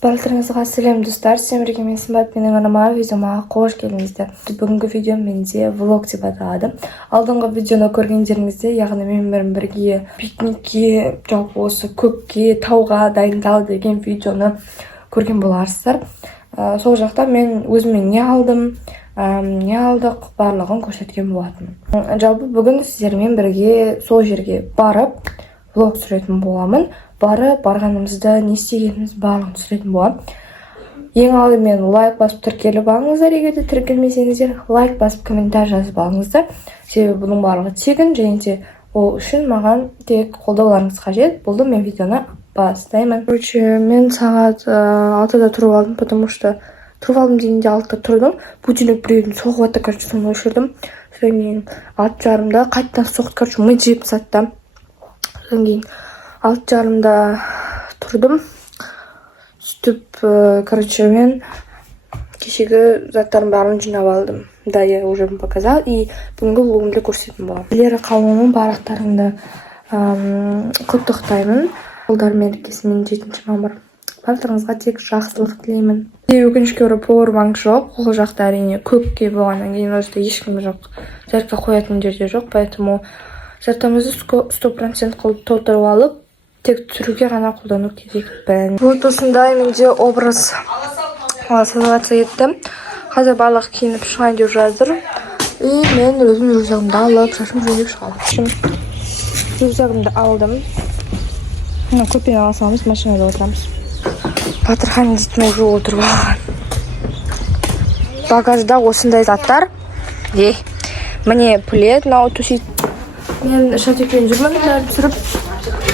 Барлықтарыңызға сәлем достар, сен бірге мен Сымбат, менің анама видеома қош келдіңіздер. Бүгінгі видео менде влог деп аталады. Алдыңғы видеоны көргендеріңізде, яғни мен бірге пикникке, жалпы осы көкке, тауға дайындалды деген видеоны көрген боларсыздар. Сол жақта мен өзіме не алдық барлығын көрсеткен болатынмын. Жалпы бүгін сіздермен бірге сол жерге барып влог түсіретін боламын. Барғанымызда не істегеніміз барлығын түсіретін боламын. Ең алдымен лайк басып тіркеліп алыңыздар, егер де тіркелмесеңіздер, лайк басып комментарий жазып алыңыздар. Себебі бұның барлығы тегін, және де ол үшін маған тек қолдауларыңыз қажет. Болды, мен видеоны бастаймын. Мен сағат 6-да тұрып алдым, потому что тұрып алдым дегенде 6-да тұрдым. Будильник біреудің соғып атты, соны өшірдім. Содан кейін 6:30-да қайтадан соқты, ми жеп сатты. Содан кейін 6:30-да тұрдым. Сөйтіп, мен кешегі заттарын барын жинап алдым. Да, я уже показал, и бүгінгі влогымды көрсететін боламын. Келері қауымын барлықтарыңды құттықтаймын. Ұлдар мерекесімен 7 мамыр. Барлықтарыңызға тек жақсылық тілеймін. Өкінішке орай пауэрбанк жоқ. Ол жақта әрине көпке болғаннан кейін өзі ешкім жоқ. Зарядка қоятын жерде жоқ, поэтому заттарымызды 100% қылып толтырып алып, тек түсіруге ғана қолдану керекпін. Вот осындай менде образ создаваться етті. Қазір барлық киініп шығайын деп жатыр. И мен өзім рюкзагымды алып, шашым жөндеп шығамын. Рюкзагымды алдым. Көппен ала саламыз, машинада отырамыз. Батырхан дейтін уже отырып алған. Багажда осындай заттар. Міне плед, мынау төсек. Мен шатекпен жүрмін, түсіріп.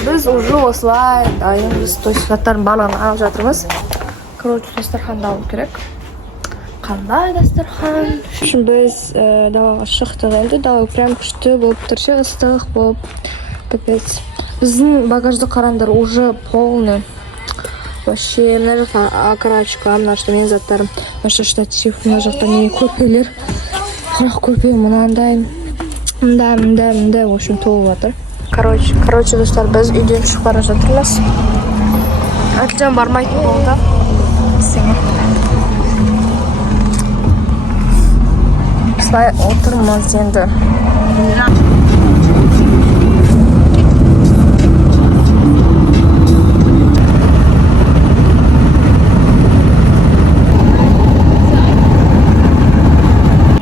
Біз уже осылай дайынбыз, заттардың барлығын алып жатырмыз. Дастарханды алу керек. Қандай дастархан? Біз далаға шықтық енді. Дала прям күшті болып тұршы, ыстық болып. Капец. Біздің багажды қарандар уже полный. Вообще, мына жақта окорочка, мына жақта мен заттарым. Мына жақта штатив, мына жақта не көрпелер. Құрақ көрпе, мынандай. Мында, в общем, толып жатыр. Короче, достар, біз үйден шығып бара жатырмыз. Әкелжан бармайтын болды. Осылай отырмыз енді.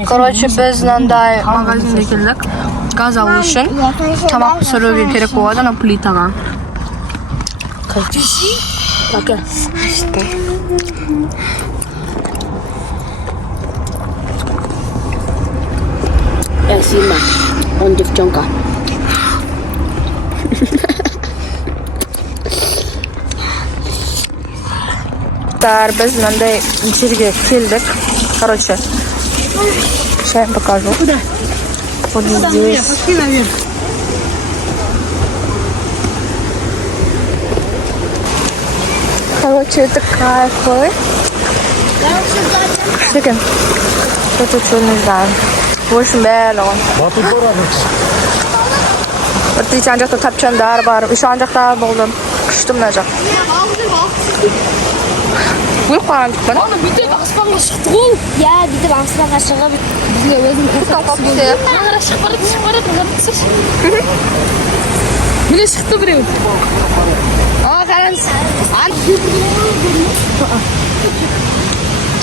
Короче, біз мынандай магазинге келдік. Газ алу үшін тамақ пісіруге керек болады, ана плитаға. Сильно, он девчонка. Біз мынандай жерге келдік. Короче, сейчас я покажу. Куда? Вот здесь. Пошли наверх. Короче, это кайф. Секунд. Что-то что не знаю. В общем, бәрі. Вот здесь ан жақта тапчандар бар. Еще ан жақта болдым. Күшті мына жақ. Өліп қалған жоқпын. Ана бүйтіп аспанға шықты ғой. Я бүйтіп аспанға шығып бізге өзім шығып барады. Міне шықты біреу. Қараңыз.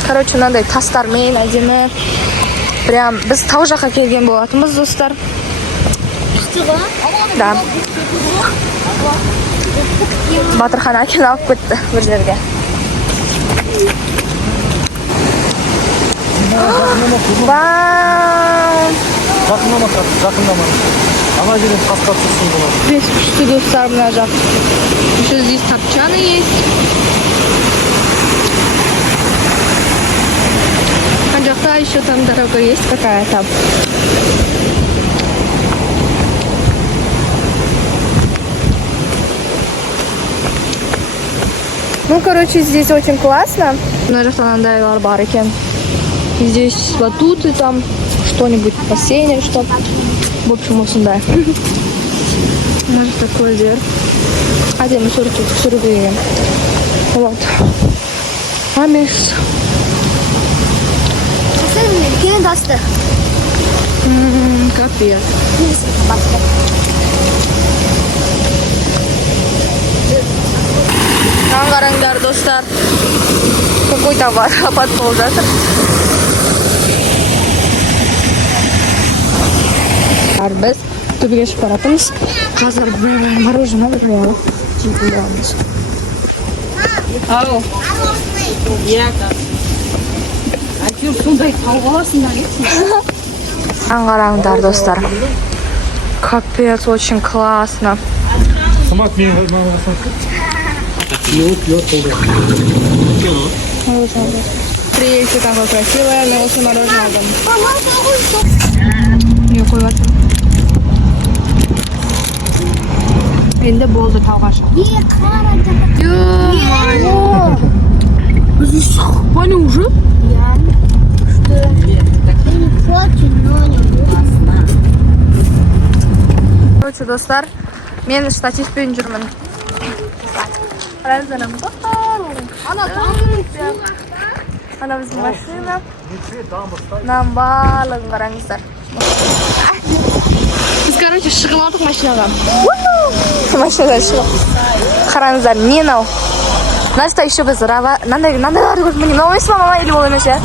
Короче, мынандай тастармен әдемі. Прям біз тау жаққа келген болатынбыз, достар. Да. Батырхан әкел алып кетті бір жерге. Жақындама. Ана жерден тастап тұрсын болады. Здесь күшті достар, мына жақ. Еще здесь топчаны есть. Ана жақта еще там дорога есть какая-то. Ну, короче, здесь очень классно. Мына жақта мынандайлар бар екен. Здесь батуты там, что-нибудь в бассейне, что. В общем, осындай. Мына жақта көлдер. Әдемі суретке түсіруге. Вот. Амес. Үлкен достар. Капец. Қараңдар достар. Какой-то водопад болып жатыр. Біз төбеге шығып баратырмыз. Қазір мороженое жайлы жейтін боламыз. Ау. Әйтеуір сондай тауып аласыңдар ертең. Қараңдар достар. Капец, очень классно. Самат мен аласың. Пьет. Приветик, какое красивое, но очень мороженое алдым. Не қойватыр. Енді болды тауға шығып. Понял уже? Короче, достар, мен штативпен жүрмін. Ана біздің машина. Нам барлығын қараңыздар. Біз, короче, шығып алдық машинаға. Машинадан шығып. Қараңыздар, не нау? Мына еще біз мынандайларды көріп міне ойсы ма мама или ол емес, иә?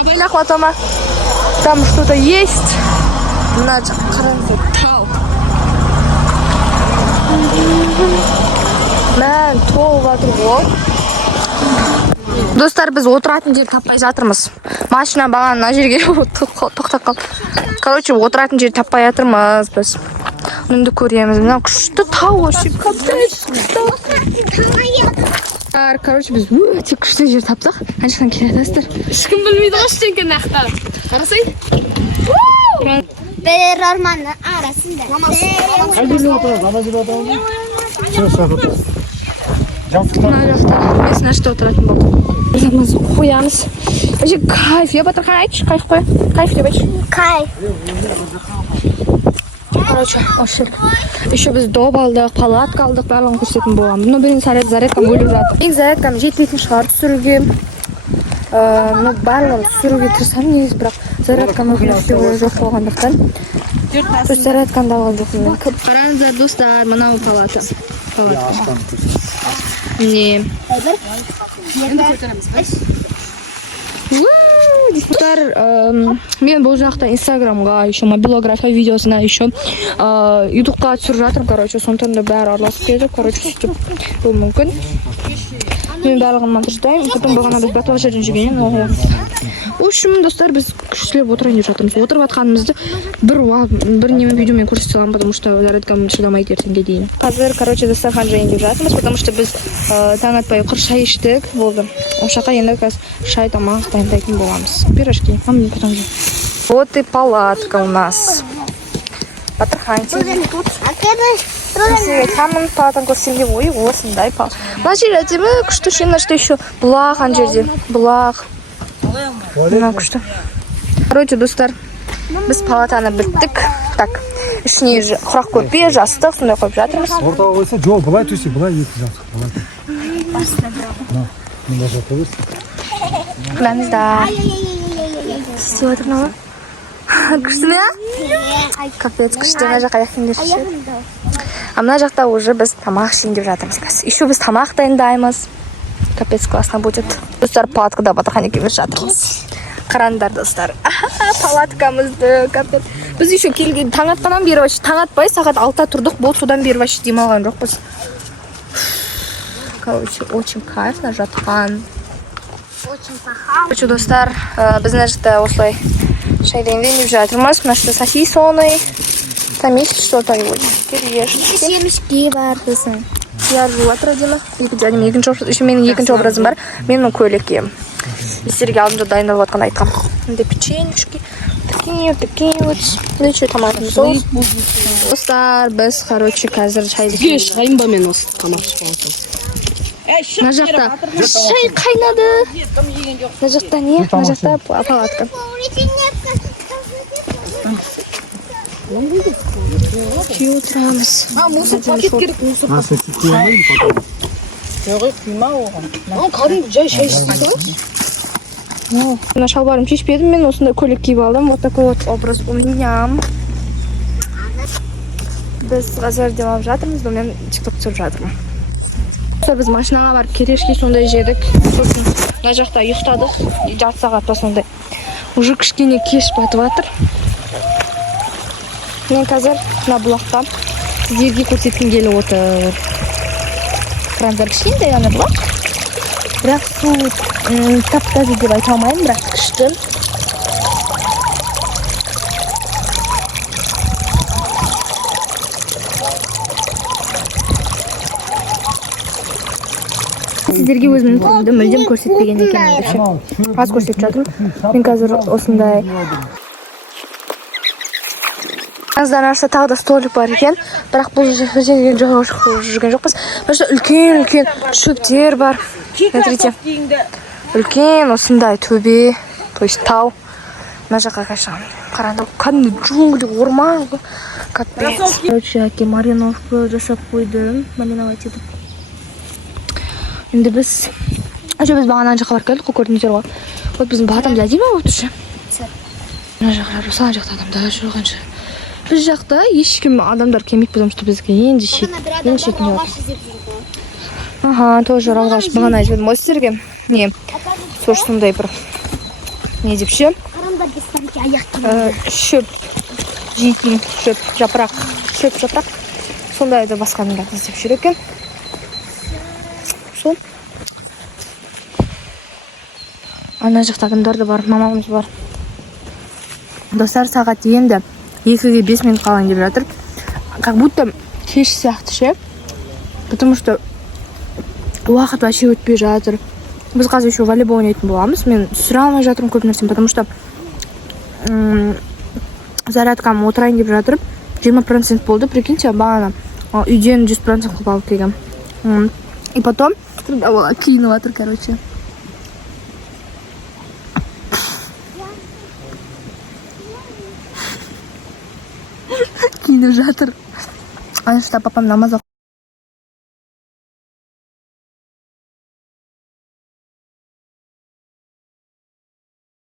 Обайлақ отома. Там что-то есть. Мына жақ қараңыздар, тау. Мән толып жатыр ғой. Достар, біз отыратын жер таппай жатырмыз. Машина бағана мына жерге тоқтап қалды. Короче, отыратын жер таппай жатырмыз біз. Енді көреміз. Мына күшті тау вообще. Короче, біз өте күшті жер тапсақ. Қаншадан келетесіздер? Ешкім білмейді ғой ештеңке нақтар. Қарасай. Bir ormanın arasında. Қай жерде отырамыз? Ана жерде отырамыз. Мына жақта біз мына жерде отыратын болдық. Біз қоямыз. Вообще кайф. Я батырхан айтшы, кайф қой. Кайф деп айтшы. Kay. Короче, осы жер. Еще біз доп алдық, палатка алдық, барлығын көрсететін боламын. Но бірін зарядкам өліп жатыр. Ең зарядкам жетпейтін шығар түсіруге. Но барлығын түсіруге тырысамын негізі, бірақ зарядкам өкінішті жоқ болғандықтан. Біз зарядкамды алған жоқпын. Қараңыздар достар, мынау палата. Міне. Достар, мен бұл жақта инстаграмға, еще мобилография видеосына, еще ютубқа түсіріп жатырмын, короче, сондықтан да бәрі араласып кетіп, короче, сөйтіп бұл мүмкін. Мен барлығын монтаждаймын, потом бағана біз батуға жерден жүргенен. В общем, достар, біз күштілеп отырайын деп жатырмыз. Отырып атқанымызды бір неме видеомен көрсете аламын, потому что зарядкам шыдамайды ертеңге дейін. Қазір, короче, дастархан жайын деп жатырмыз, потому что біз таң атпай құр шай іштік, болды. Ошаққа енді қазір шай тамақ дайындайтын боламыз. Пирожки. Вот и палатка у нас. Батырханчик. Самын палатан көрсем деп ой, осындай палат. Мына жер әдемі күшті ше, мына жерде еще бұлақ ана жерде. Бұлақ. Мына күшті. Короче, достар, біз палатаны біттік. Так, ішіне құрақ көрпе, жастық, сондай қойып жатырмыз. Ортаға қойса, жоқ, былай төсе, былай екі жастық. Мында жатыр берсін. Құлаңыздар. Істеп отыр мына. Күшті ме? Капец, күшті. Мына жаққа аяқтыңдар ше. А мына жақта уже біз тамақ ішейін деп жатырмыз қазір. Еще біз тамақ дайындаймыз. Капец, классно будет. Достар, палаткада батахан екеуміз жатырмыз. Қараңдар достар. Палаткамызды, капец. Біз еще келген таң атқаннан бері вообще таң атпай сағат 6-та тұрдық. Бұл содан бері вообще демалған жоқпыз. Короче, очень кайфно жатқан. Короче, достар, біз мына жақта осылай шайдайын деп жатырмыз. Мына жақта сосисоны. Там есть что-то кириешки. Семечки бар біздің. Я жуып жатыр әдемі. Еще менің екінші образым бар. Мен көйлек киемін. Сіздерге алдында дайындалып жатқан айтқам. Мында печеньки. Такие вот. Еще томатный соус. Достар, біз, короче, қазір шайды Үйге шығайын ба мен осы тамақ ішіп алсам. Мына жақта шай қайнады. Мына жақта не? Мына жақта палатка. Күйіп отырамыз. Мусор пакет керек, мусор. А, сен сүтке алмайды потом. Жоқ, құйма оған. Кәдімгі жай шай ішсің. Мына шалбарым шешпедім, мен осындай көйлек киіп алдым. Вот такой вот образ у меня. Біз қазір демалып жатырмыз, мен тикток түсіріп жатырмын. Біз машинаға барып керешке сондай жедік. Сосын мына жақта ұйықтадық. Жарты сағат па сондай. Уже кішкене кеш батып жатыр. Мен қазір мына бұлақта сіздерге көрсеткім келіп отыр. Крандар кішкентай ана бұлақ. Бірақ су тап-таза деп айта алмаймын, бірақ күшті. Сіздерге өзімнің түрімді мүлдем көрсетпеген екенмін деп ше. Аз көрсетіп жатырмын. Мен қазір осындай. Аздан арса тағы да столик бар екен. Бірақ бұл жерге жүрген жоқпыз. Просто үлкен шөптер бар. Смотрите. Үлкен осындай төбе, то есть тау. Мына жаққа қашан. Қараңдар, кәдімгі джунгли, орман. Капец. Короче, әке мариновка жасап қойды. Мариновать етіп. Енді біз бағана жаққа барып келдік, көрдіңіздер ғой. Вот біздің бағатамыз әдемі болып тұр ше. Мына жаққа руслан жақта адамдар жүрген ше. Біз жақта ешкім адамдар келмейді, потому что бізге енді шетінде жатыр. Ага, тоже алғаш бағана айтып едім ғой сіздерге. Не, сондай бір не деп ше. Шөп жейтін шөп жапырақ. Сондайды басқанында іздеп жүр екен. Сол. Ана жақта адамдар да бар, мамамыз бар. Достар, сағат енді 2-ге 5 минут қалған деп жатыр. Как будто кеш сияқты ше. Потому что уақыт вообще өтпей жатыр. Біз қазір еще волейбол ойнайтын боламыз. Мен түсіре алмай жатырмын көп нәрсені, потому что зарядкам отырайын деп жатыр. 20% болды, прикиньте, бағана үйден 100% қылып алып келгем. И потом киініп жатыр, короче. Киініп жатыр. Анышта папам намаз оқып.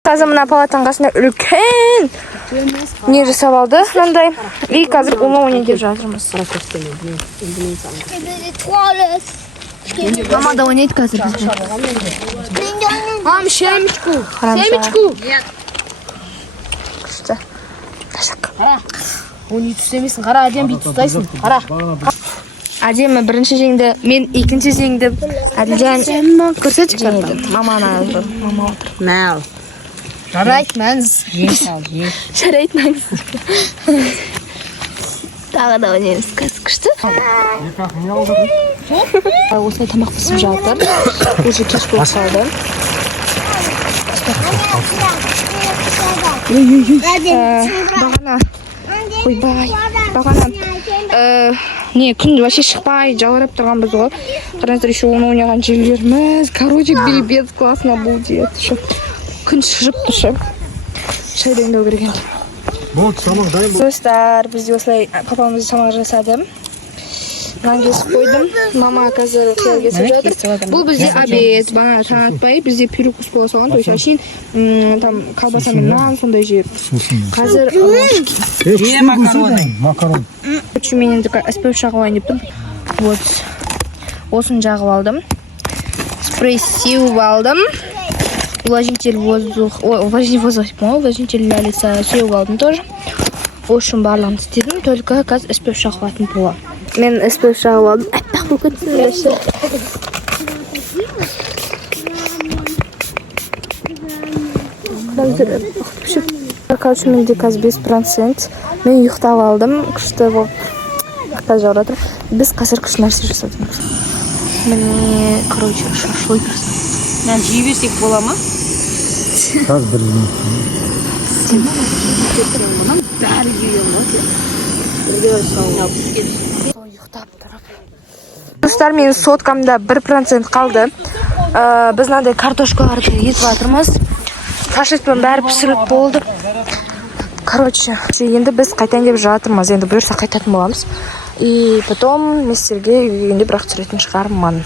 Қазір мына палатаның қасында үлкен не жасап алды, мынандай. И қазір ойнап деп жатырмыз. Мама да ойнайды қазір бізбен. Мам, семечку. Күшті. Ташақ. Оны түстемесін, қара, әдем бейт ұстайсың. Қара. Әдемі бірінші жеңді, мен екінші жеңді. Әділжан көрсетші кәді. Мама отыр. Мәл. Жарайт мәңіз. Жарайт мәңіз. Тағы да ойнаймыз. Күшті. Осылай тамақ пісіп жатыр. Уже кеш болып қалды. Бағана не, күн вообще шықпай жауырап тұрған біз ғой. Қараңыздар, еще оны ойнаған жерлеріміз. Короче, бейбет классно будет. Күн шығып тұр ше. Шай дайындау керек екен. Болды, тамақ дайын болды. Достар, бізде осылай папамыз тамақ жасады. Нан кесіп қойдым. Мама қазір қияр кесіп жатыр. Бұл бізде обед, бағана таң атпай, бізде перекус бола соған. То есть әшейін там колбаса мен нан сондай жеп. Қазір макарон. мен енді спрей жағып алайын деп тұрмын. Вот. Осын жағып алдым. Спрей сеуіп алдым. Увлажнитель воздух, увлажнитель для лица сеуіп алдым тоже. Ошын барлығын істедім, только қазір спрей жағып алатын бола. Мен спрей жағып алдым. Әппақ болып кетсін. Короче, менде қазір 5%. Мен ұйықтап алдым, күшті болып. Қазір жағып жатыр. Біз қазір күшті нәрсе жасадық. Міне, короче, шашлык. Мен жей берсек бола ма? Қазір бір жүйін. Бәрі жейем ғой. Ұйықтап тұрып. Достар, менің соткамда 1% қалды. Біз мынандай картошкаларды етіп жатырмыз. Шашлықпен бәрі пісіріліп болды. Короче, енді біз қайтан деп жатырмыз. Енді бұйырса қайтатын боламыз. И потом мен сіздерге үйге келгенде бірақ түсіретін шығармын.